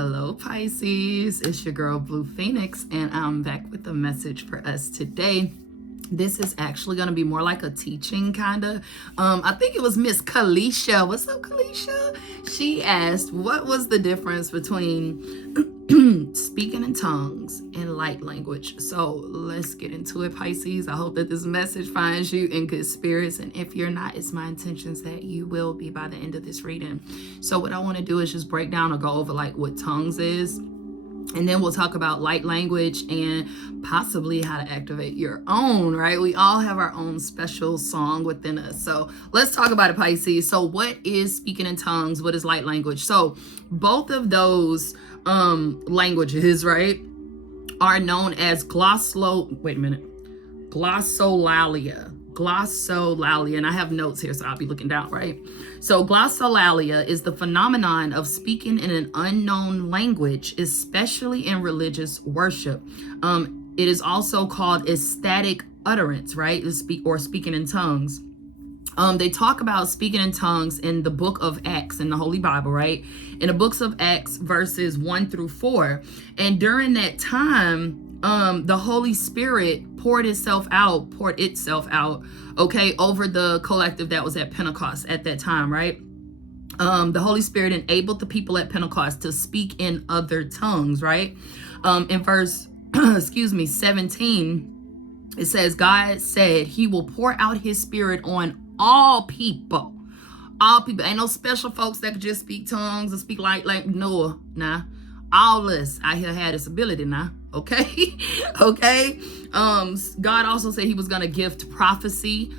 Hello Pisces, it's your girl Blue Phoenix, and I'm back with a message for us today. This is actually going to be more like a teaching kind of. I think it was Miss Kalisha. What's up, Kalisha? She asked, what was the difference between speaking in tongues and light language? So let's get into it, Pisces. I hope that this message finds you in good spirits. And if you're not, it's my intentions that you will be by the end of this reading. So what I want to do is just break down or go over like what tongues is. And then we'll talk about light language and possibly how to activate your own, right? We all have our own special song within us. So let's talk about it, Pisces. So what is speaking in tongues? What is light language? So both of those languages, right, are known as glossolalia. Glossolalia, and I have notes here, so I'll be looking down, right? So glossolalia is the phenomenon of speaking in an unknown language, especially in religious worship. It is also called ecstatic utterance, right? Speaking in tongues. They talk about speaking in tongues in the book of Acts in the Holy Bible, right? In the books of Acts, verses 1-4. And during that time, the Holy Spirit poured itself out, okay, over the collective that was at Pentecost at that time, right? The Holy Spirit enabled the people at Pentecost to speak in other tongues, right? In verse, 17, it says, God said he will pour out his spirit on all people. All people. Ain't no special folks that could just speak tongues or speak like no, nah. All us out here had this ability now. Okay. Okay. God also said he was going to gift prophecy,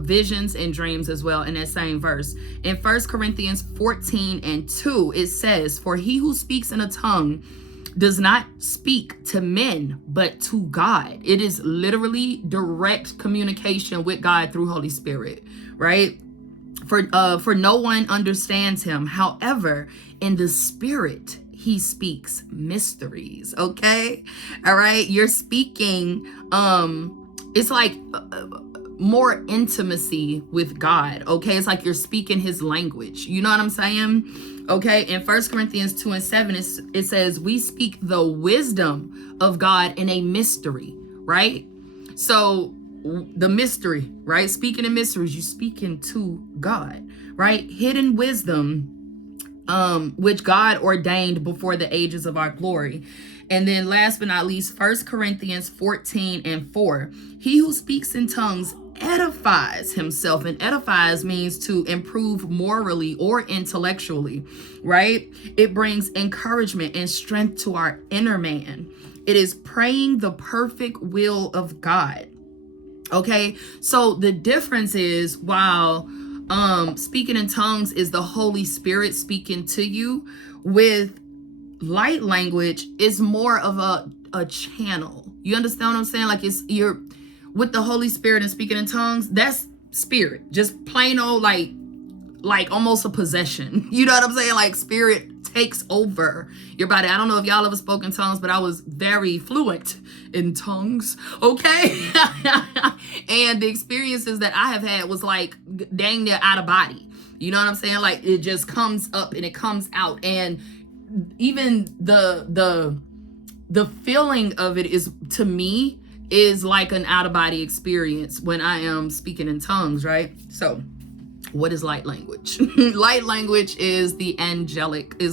visions and dreams as well in that same verse. In 1 Corinthians 14:2, it says, for he who speaks in a tongue does not speak to men, but to God. It is literally direct communication with God through Holy Spirit, right? For no one understands him. However, in the spirit, he speaks mysteries. Okay. All right. You're speaking. It's like more intimacy with God. Okay. It's like you're speaking his language. You know what I'm saying? Okay. In 1 Corinthians 2:7, it says, we speak the wisdom of God in a mystery, right? So the mystery, right? Speaking in mysteries, you speaking to God, right? Hidden wisdom, which God ordained before the ages of our glory. And then last but not least, 1 Corinthians 14:4, he who speaks in tongues edifies himself, and edifies means to improve morally or intellectually, right? It brings encouragement and strength to our inner man. It is praying the perfect will of God. Okay, so the difference is, while speaking in tongues is the Holy Spirit speaking to you, with light language is more of a channel. You understand what I'm saying? Like you're with the Holy Spirit and speaking in tongues, that's spirit, just plain old like almost a possession. You know what I'm saying? Like spirit takes over your body. I don't know if y'all ever spoke in tongues, but I was very fluent in tongues. Okay. And the experiences that I have had was like dang near out of body. You know what I'm saying? Like it just comes up and it comes out. And even the feeling of it is, to me, is like an out of body experience when I am speaking in tongues, right? So what is light language? Light language is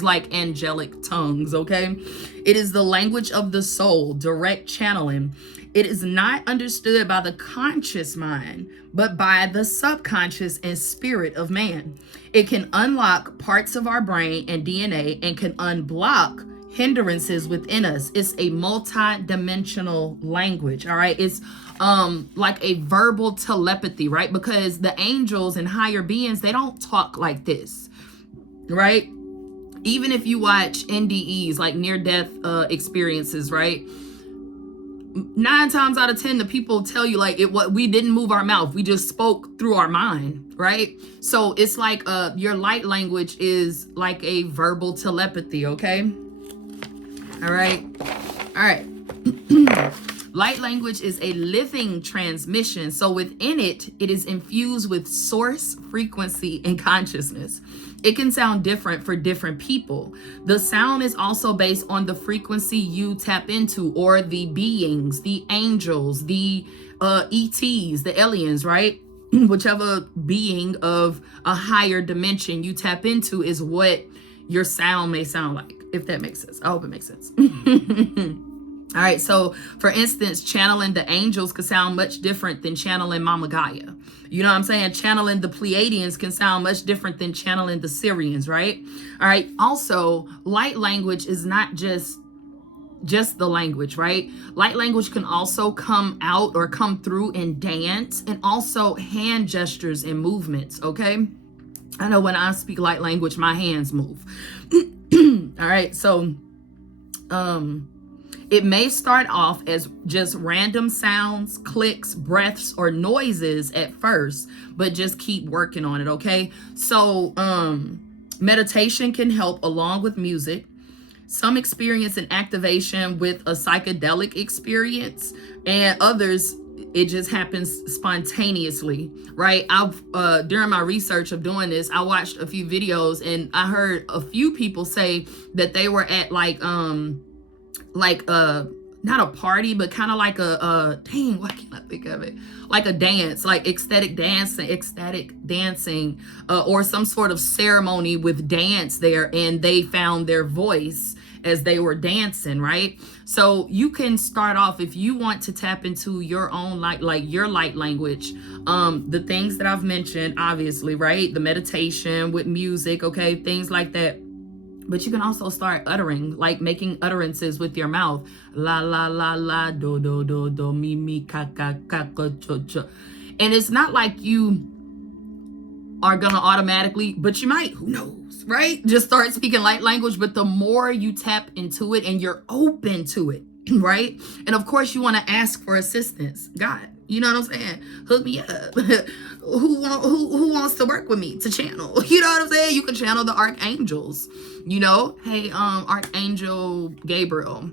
like angelic tongues, okay? It is the language of the soul, direct channeling. It is not understood by the conscious mind, but by the subconscious and spirit of man. It can unlock parts of our brain and DNA and can unblock hindrances within us. It's a multi-dimensional language, all right? It's like a verbal telepathy, right? Because the angels and higher beings, they don't talk like this, right? Even if you watch NDEs, like near-death experiences, right? 9 times out of 10, the people tell you like we didn't move our mouth. We just spoke through our mind, right? So it's like your light language is like a verbal telepathy, okay? All right. Light language is a living transmission. So within it, it is infused with source, frequency, and consciousness. it can sound different for different people. The sound is also based on the frequency you tap into, or the beings, the angels, the ETs, the aliens, right? Whichever being of a higher dimension you tap into is what your sound may sound like, if that makes sense. I hope it makes sense. All right, so for instance, channeling the angels could sound much different than channeling Mama Gaia. You know what I'm saying? Channeling the Pleiadians can sound much different than channeling the Syrians, right? All right, also, light language is not just the language, right? Light language can also come out or come through in dance, and also hand gestures and movements, okay? I know when I speak light language, my hands move. All right, so it may start off as just random sounds, clicks, breaths, or noises at first, but just keep working on it, okay? So meditation can help along with music. Some experience an activation with a psychedelic experience, and others, it just happens spontaneously, right? I've during my research of doing this, I watched a few videos, and I heard a few people say that they were at not a party, but kind of like dang, why can't I think of it? Like a dance, like ecstatic dancing, or some sort of ceremony with dance there, and they found their voice as they were dancing, right? So you can start off, if you want to tap into your own your light language, the things that I've mentioned, obviously, right? The meditation with music, okay, things like that. But you can also start uttering, like making utterances with your mouth. La, la, la, la, do, do, do, do, mi, mi, ka, ka, ka, ka, cho, cho. And it's not like you are going to automatically, but you might, who knows, right? Just start speaking light language. But the more you tap into it and you're open to it, right? And of course, you want to ask for assistance. God, you know what I'm saying? Hook me up. Who wants to work with me to channel? You know what I'm saying? You can channel the archangels. You know, hey, Archangel Gabriel,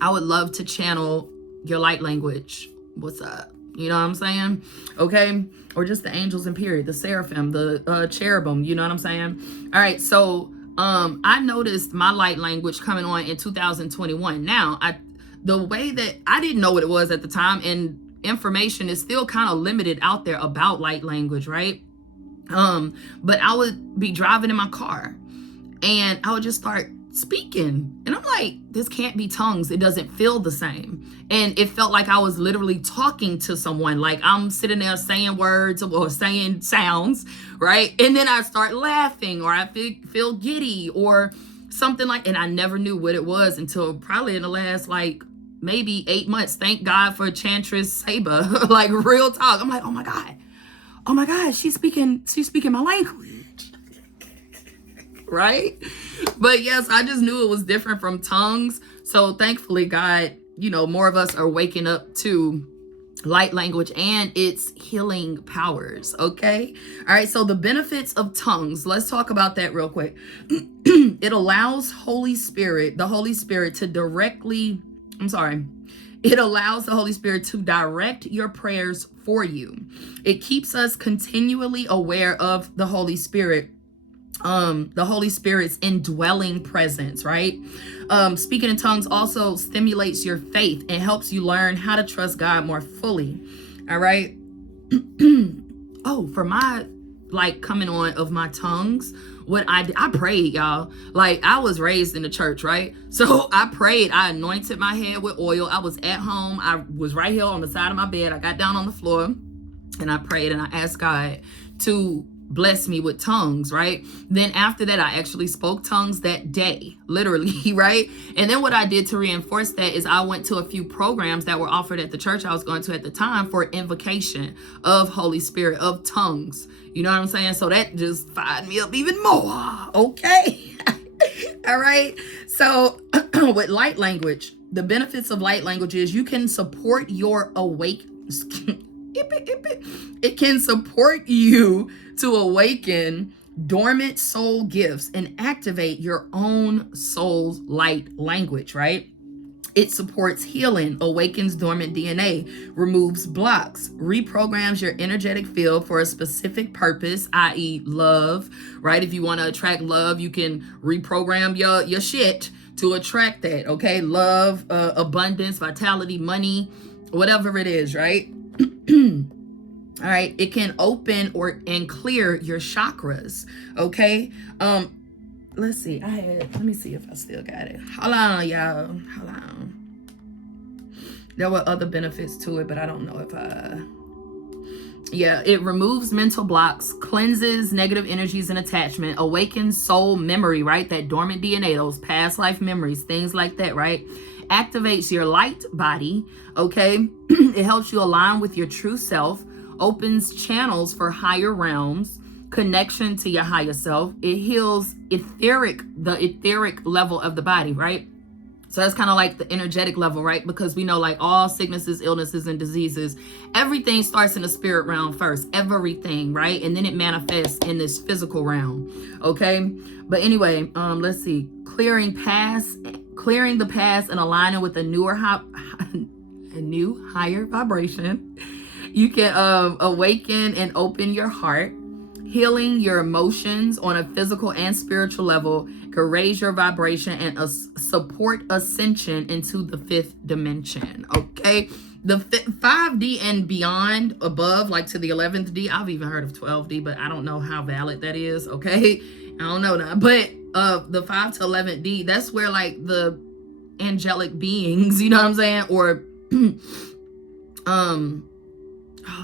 I would love to channel your light language. What's up? You know what I'm saying? Okay. Or just the angels in period, the seraphim, the cherubim. You know what I'm saying? All right. So I noticed my light language coming on in 2021. Now, the way that I didn't know what it was at the time, and information is still kind of limited out there about light language, right? But I would be driving in my car and I would just start speaking, and I'm like, this can't be tongues. It doesn't feel the same. And it felt like I was literally talking to someone, like I'm sitting there saying words or saying sounds, right? And then I start laughing, or I feel giddy or something like, and I never knew what it was until probably in the last maybe 8 months. Thank God for Chantress Saba. Like, real talk. I'm like, oh my God, she's speaking my language. Right? But yes, I just knew it was different from tongues. So thankfully, God, more of us are waking up to light language and its healing powers. Okay. All right. So the benefits of tongues, let's talk about that real quick. It allows the Holy Spirit to it allows the Holy Spirit to direct your prayers for you. It keeps us continually aware of the Holy Spirit, the Holy Spirit's indwelling presence, right? Speaking in tongues also stimulates your faith and helps you learn how to trust God more fully. All right. Oh, for my coming on of my tongues, what I prayed, y'all. Like, I was raised in the church, right? So I prayed. I anointed my head with oil. I was at home. I was right here on the side of my bed. I got down on the floor and I prayed and I asked God to bless me with tongues, right? Then after that, I actually spoke tongues that day, literally, right? And then what I did to reinforce that is I went to a few programs that were offered at the church I was going to at the time for invocation of Holy Spirit, of tongues. You know what I'm saying? So that just fired me up even more. Okay. All right. So with light language, the benefits of light language is you can support your it can support you to awaken dormant soul gifts and activate your own soul's light language, right? It supports healing, awakens dormant DNA, removes blocks, reprograms your energetic field for a specific purpose, i.e. love, right? If you want to attract love, you can reprogram your shit to attract that, okay? Love, abundance, vitality, money, whatever it is, right? All right, it can open and clear your chakras, okay? Let's see. Let me see if I still got it. Hold on, y'all. Hold on. There were other benefits to it, but I don't know if yeah, it removes mental blocks, cleanses negative energies and attachment, awakens soul memory, right? That dormant DNA, those past life memories, things like that, right? Activates your light body, okay? It helps you align with your true self, opens channels for higher realms, connection to your higher self. It heals the etheric level of the body, right? So that's kind of like the energetic level, right? Because we know like all sicknesses, illnesses, and diseases, everything starts in the spirit realm first, everything, right? And then it manifests in this physical realm, okay? But anyway, let's see. Clearing the past and aligning with a new higher vibration. You can awaken and open your heart. Healing your emotions on a physical and spiritual level can raise your vibration and support ascension into the 5th dimension, okay? The 5D and beyond, above, like to the 11th D. I've even heard of 12D, but I don't know how valid that is, okay? I don't know that. But the 5 to 11th D, that's where like the angelic beings, you know what I'm saying? Or, oh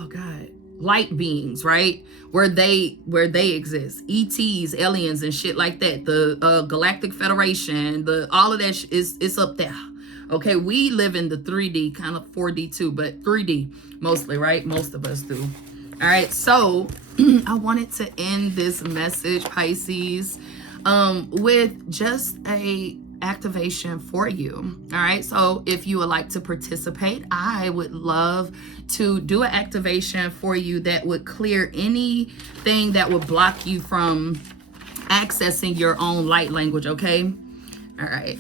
God, light beings, right? Where they exist, ETs, aliens, and shit like that. The Galactic Federation, all of that is up there. Okay, we live in the 3D, kind of 4D too, but 3D mostly, right? Most of us do. All right, so I wanted to end this message, Pisces, with just a activation for you. All right, so if you would like to participate, I would love to do an activation for you that would clear anything that would block you from accessing your own light language. Okay, all right.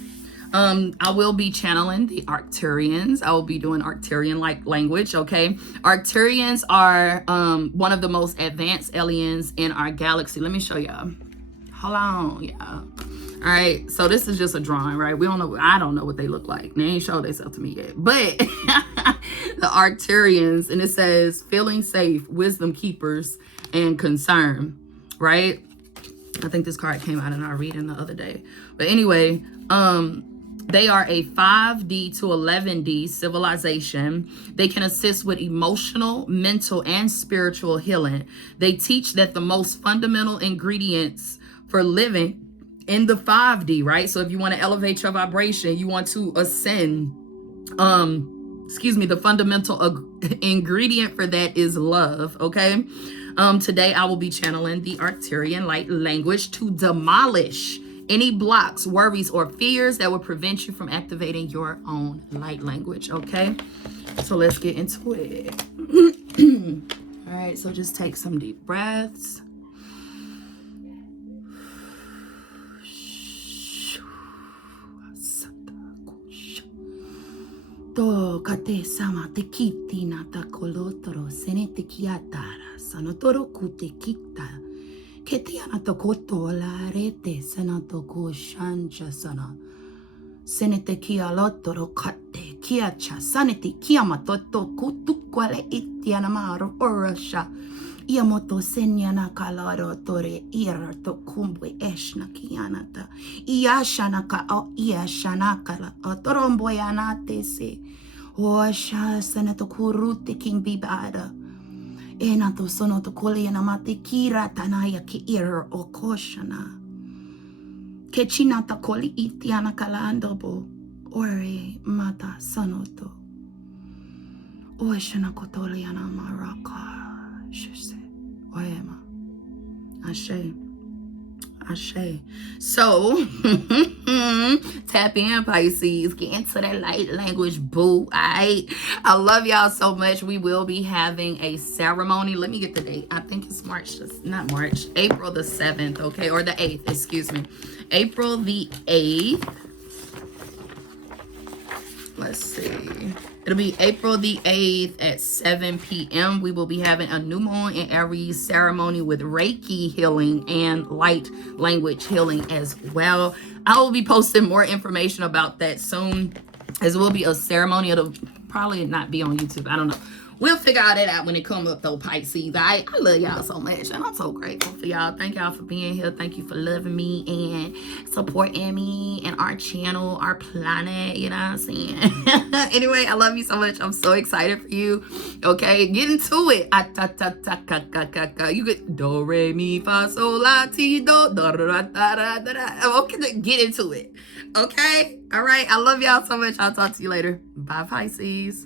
I will be channeling the Arcturians. I will be doing Arcturian like language. Okay, Arcturians are one of the most advanced aliens in our galaxy. Let me show y'all. Hold on, y'all. All right, so this is just a drawing, right? We don't know. I don't know what they look like. They ain't showed themselves to me yet. But the Arcturians, and it says feeling safe, wisdom keepers, and concern, right? I think this card came out in our reading the other day. But anyway, they are a 5D to 11D civilization. They can assist with emotional, mental, and spiritual healing. They teach that the most fundamental ingredients for living in the 5D, right? So if you want to elevate your vibration, you want to ascend, the fundamental ingredient for that is love, okay? Today I will be channeling the Arcturian light language to demolish any blocks, worries, or fears that would prevent you from activating your own light language, okay? So let's get into it. All right, so just take some deep breaths. To kate sama te kiti na ta kolotoro sene te kiatara sanotoro kute kita kete ana to koto la rete sanato ko shancha sana sene te kia lotoro kate kiacha sanete kiamato to kutu kwale itiana maro orasha Iamoto senyana kalaro tore ira to kumbwe eshna kianata. Iashana ka o iashana kala o toromboyanate se. Oasha senato kurute king bibada. Enato sono to koliana mate kira tanaya ki ira o koshana. Kechinata koli itiana kalandobo. Ore mata sanoto. Oashana kotoliana maraka. Ashe. So tap in, Pisces. Get into that light language, boo. I love y'all so much. We will be having a ceremony. Let me get the date. I think it's April the 7th, okay, or the 8th, excuse me. April the 8th. It'll be April the 8th at 7 p.m. We will be having a new moon in Aries ceremony with Reiki healing and light language healing as well. I will be posting more information about that soon, as will be a ceremony. It'll probably not be on YouTube. I don't know. We'll figure all that out when it comes up, though, Pisces. I love y'all so much, and I'm so grateful for y'all. Thank y'all for being here. Thank you for loving me and supporting me and our channel, our planet, you know what I'm saying? Anyway, I love you so much. I'm so excited for you. Okay, get into it. You get do, re, mi, fa, sol, la, ti, do, da, da, da, da, da, da. Okay, get into it. Okay? All right, I love y'all so much. I'll talk to you later. Bye, Pisces.